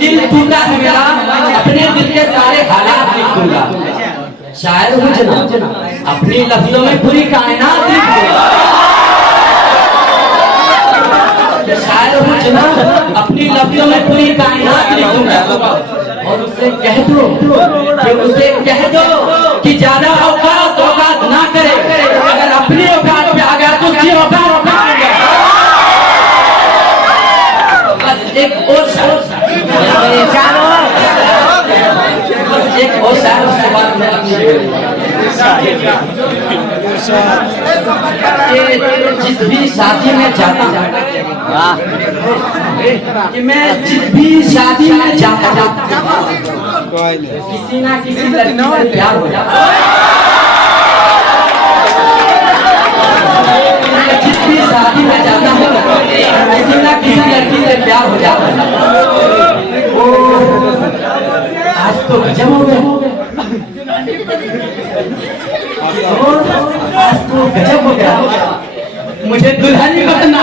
दिल टूटा है मेरा, अपने दिल के सारे हालात लिख दूंगा। शायर हूँ जना, अपनी लफ्जों में पूरी कायनात लिख दूंगा। शायर हूँ जना, अपनी लफ्जों में पूरी कायनात लिख दूंगा। और उससे कह दो कि ज्यादा औकात ना करे, अगर अपनी औकात पे आ गया तो उसकी औकात बस। एक और शायर उसके बाद में जिस भी शादी में जाता कि मैं जिस भी शादी में जाता किसी ना किसी लड़की से प्यार हो जाता। जिस भी शादी में जाता हूँ किसी ना किसी लड़की से प्यार हो जाता है। आज तो गजब हो गया, आज तो गजब हो गया। मुझे दुल्हन ही बना